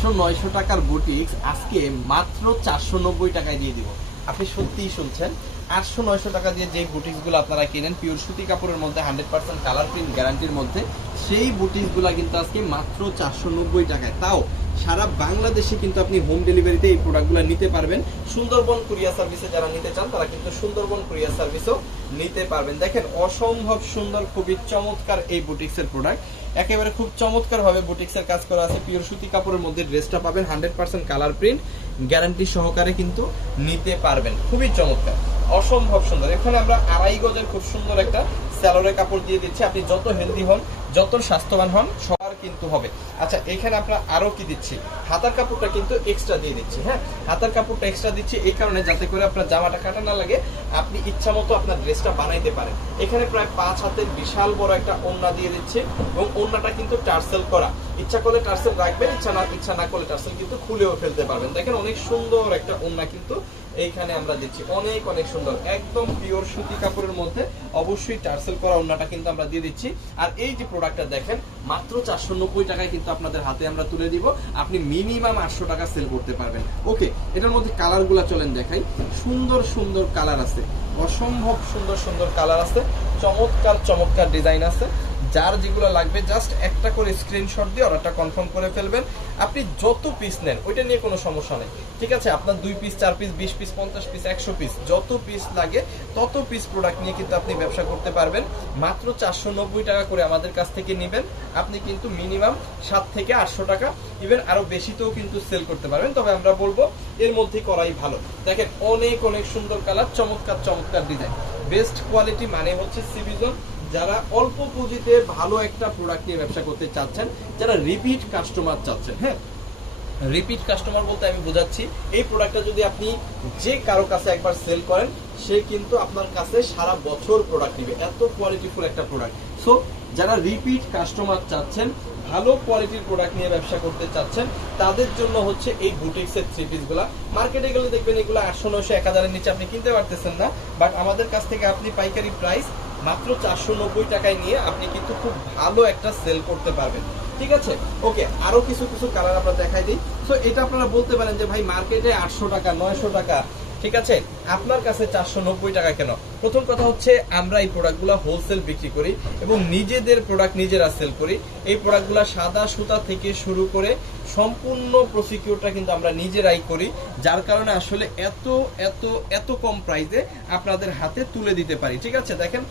800-900 টাকার বুটিক্স আজকে মাত্র 490 টাকায় দিয়ে দিব। আপনি সত্যিই শুনছেন, 800-900 টাকা দিয়ে যে বুটিক্সগুলো আপনারা কিনেন পিওর সুতি কাপড়ের মধ্যে 100% কালার প্রিন্ট গ্যারান্টির মধ্যে, সেই বুটিক্সগুলো কিন্তু আজকে মাত্র 490 টাকায়, তাও সারা বাংলাদেশে কিন্তু আপনি হোম ডেলিভারিতে এই প্রোডাক্টগুলো নিতে পারবেন। সুন্দরবন কুরিয়ার সার্ভিসে যারা নিতে চান তারা কিন্তু সুন্দরবন কুরিয়ার সার্ভিসও নিতে পারবেন। দেখেন অসম্ভব সুন্দর, খুবই চমৎকার এই বুটিক্সের প্রোডাক্ট, একেবারে খুব চমৎকার ভাবে বুটিক্সের কাজ করা আছে। পিওর সুতি কাপড়ের মধ্যে ড্রেসটা পাবেন 100% কালার প্রিন্ট গ্যারান্টি সহকারে কিন্তু নিতে পারবেন। খুবই চমৎকার, অসম্ভব সুন্দর। এখানে আমরা 2.5 গজের খুব সুন্দর একটা স্যালোরে কাপড় দিয়ে দিচ্ছি। আপনি যত হেলদি হন, যত স্বাস্থ্যবান হন, সবার কিন্তু হবে। আচ্ছা, এখানে আমরা আরো কি দিচ্ছি, হাতার কাপড়টা কিন্তু এক্সট্রা দিয়ে দিচ্ছি। হ্যাঁ, হাতার কাপড়টা এক্সট্রা দিচ্ছি এই কারণে যাতে করে আপনার জামাটা কাটা না লাগে, আপনি ইচ্ছা মতো আপনার ড্রেসটা বানাইতে পারেন। এখানে প্রায় 5 হাতের বিশাল বড় একটা ওড়না দিয়ে দিচ্ছি এবং ওড়নাটা কিন্তু টার্সেল করা। ইচ্ছা করলে টার্সেল রাখবেন, ইচ্ছা না করলে টার্সেল কিন্তু খুলেও ফেলতে পারবেন। দেখেন অনেক সুন্দর একটা ওড়না কিন্তু এইখানে আমরা দিচ্ছি, অনেক অনেক সুন্দর, একদম পিওর সুতি কাপড়ের মধ্যে অবশ্যই টার্সেল করা ওড়নাটা কিন্তু আমরা দিয়ে দিচ্ছি। আর এই যে প্রোডাক্টটা দেখেন মাত্র 490 টাকায় কিন্তু আপনাদের হাতে আমরা তুলে দিব। আপনি মিনিমাম 800 টাকা সেল করতে পারবেন। ওকে, এটার মধ্যে কালারগুলো চলেন দেখাই। সুন্দর সুন্দর কালার আছে, অসম্ভব সুন্দর সুন্দর কালার আছে, চমৎকার চমৎকার ডিজাইন আছে। যার যেগুলো লাগবে জাস্ট একটা করে স্ক্রিনশট দিয়ে অর্ডারটা কনফার্ম করে ফেলবেন। আপনি যত পিস নেন ওইটা নিয়ে কোনো সমস্যা নেই, ঠিক আছে? আপনার 2 piece, 4 piece, 20 piece, 50 piece, 100 piece, যত পিস লাগে তত পিস প্রোডাক্ট নিয়ে কিন্তু আপনি ব্যবসা করতে পারবেন। মাত্র 490 টাকা করে আমাদের কাছ থেকে নেবেন, আপনি কিন্তু মিনিমাম 7 থেকে 800 টাকা, ইভেন আরো বেশিতেও কিন্তু সেল করতে পারবেন। তবে আমরা বলবো এর মধ্যে করাই ভালো। দেখেন অনেক অনেক সুন্দর কালার, চমৎকার চমৎকার ডিজাইন, বেস্ট কোয়ালিটি মানে হচ্ছে সিভিজন। যারা অল্প পুঁজিতে ভালো একটা প্রোডাক্ট নিয়ে ব্যবসা করতে চাচ্ছেন, যারা রিপিট কাস্টমার চাচ্ছেন, হ্যাঁ রিপিট কাস্টমার বলতে আমি বোঝাচ্ছি এই প্রোডাক্টটা যদি আপনি যে কারো কাছে একবার সেল করেন, সে কিন্তু আপনার কাছে সারা বছর প্রোডাক্ট নেবে, এত কোয়ালিটিফুল একটা প্রোডাক্ট। সো যারা রিপিট কাস্টমার চাচ্ছেন, ভালো কোয়ালিটির প্রোডাক্ট নিয়ে ব্যবসা করতে চাচ্ছেন, তাদের জন্য হচ্ছে এই বুটিক্সের থ্রি পিসগুলা। মার্কেটে গেলে দেখবেন এগুলো 800-900-1000 এর নিচে আপনি কিনতে পারতেছেন না, বাট আমাদের কাছ থেকে আপনি পাইকারি প্রাইস মাত্র 490 টাকায় নিয়ে আপনি কিন্তু খুব ভালো একটা সেল করতে পারবেন, ঠিক আছে? ওকে, আরো কিছু কিছু কালার আমরা দেখাই দিই। সো এটা আপনারা বলতে পারেন যে ভাই মার্কেটে 800 টাকা 900 টাকা, ঠিক আছে, আপনার কাছে 490 টাকা কেন? প্রথম কথা হচ্ছে আমরা এই প্রোডাক্টগুলো হোলসেল বিক্রি করি এবং নিজেদের প্রোডাক্ট নিজেরা সেল করি। এই প্রোডাক্টগুলো সাদা সুতা থেকে শুরু করে সম্পূর্ণ প্রসিকিউরটা কিন্তু আমরা নিজেরাই করি, যার কারণে আসলে এত এত এত কম প্রাইসে আপনাদের হাতে তুলে দিতে পারি, ঠিক আছে? দেখেন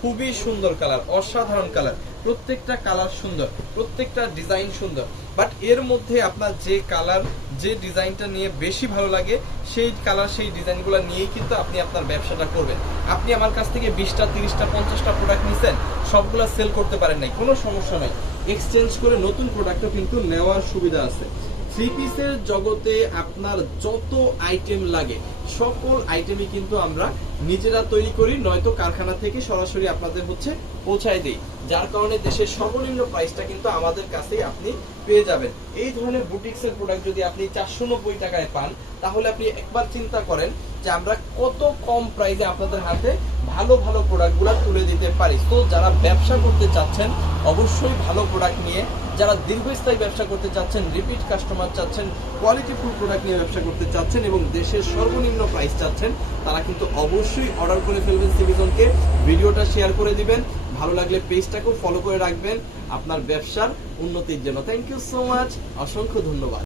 খুবই সুন্দর কালার, অসাধারণ কালার, প্রত্যেকটা কালার সুন্দর, প্রত্যেকটা ডিজাইন সুন্দর। বাট এর মধ্যে আপনার যে কালার, যে ডিজাইনটা নিয়ে বেশি ভালো লাগে, সেই কালার সেই ডিজাইনগুলো নিয়েই কিন্তু আপনি আপনার ব্যবসাটা করবেন। আপনি আমার কাছ থেকে 20টা 30টা 50টা প্রোডাক্ট নিছেন, সবগুলা সেল করতে পারেন নাই, কোনো সমস্যা নাই, এক্সচেঞ্জ করে নতুন প্রোডাক্টও কিন্তু নেওয়ার সুবিধা আছে। থ্রি পিসের জগতে আপনার যত আইটেম লাগে সকল আইটেমই কিন্তু আমরা নিজেরা তৈরি করি, নয়তো কারখানা থেকে সরাসরি আপনাদের হচ্ছে পৌঁছায় দিই, যার কারণে দেশের সর্বনিম্ন প্রাইসটা কিন্তু আমাদের কাছেই আপনি পেয়ে যাবেন। এই ধরনের বুটিক্সের প্রোডাক্ট যদি আপনি 490 টাকায় পান, তাহলে আপনি একবার চিন্তা করেন যে আমরা কত কম প্রাইসে আপনাদের হাতে ভালো ভালো প্রোডাক্টগুলো তুলে দিতে পারি। তো যারা ব্যবসা করতে চাচ্ছেন অবশ্যই ভালো প্রোডাক্ট নিয়ে, যারা দীর্ঘস্থায়ী ব্যবসা করতে চাচ্ছেন, রিপিট কাস্টমার চাচ্ছেন, কোয়ালিটিফুল প্রোডাক্ট নিয়ে ব্যবসা করতে চাচ্ছেন এবং দেশের সর্বনিম্ন প্রাইস চাচ্ছেন, তারা কিন্তু অবশ্যই অর্ডার করে ফেলবেন সিভিজনকে। ভিডিওটা শেয়ার করে দিবেন, ভালো লাগলে পেজটাকেও ফলো করে রাখবেন আপনার ব্যবসার উন্নতির জন্য। থ্যাংক ইউ সো মাচ, অসংখ্য ধন্যবাদ।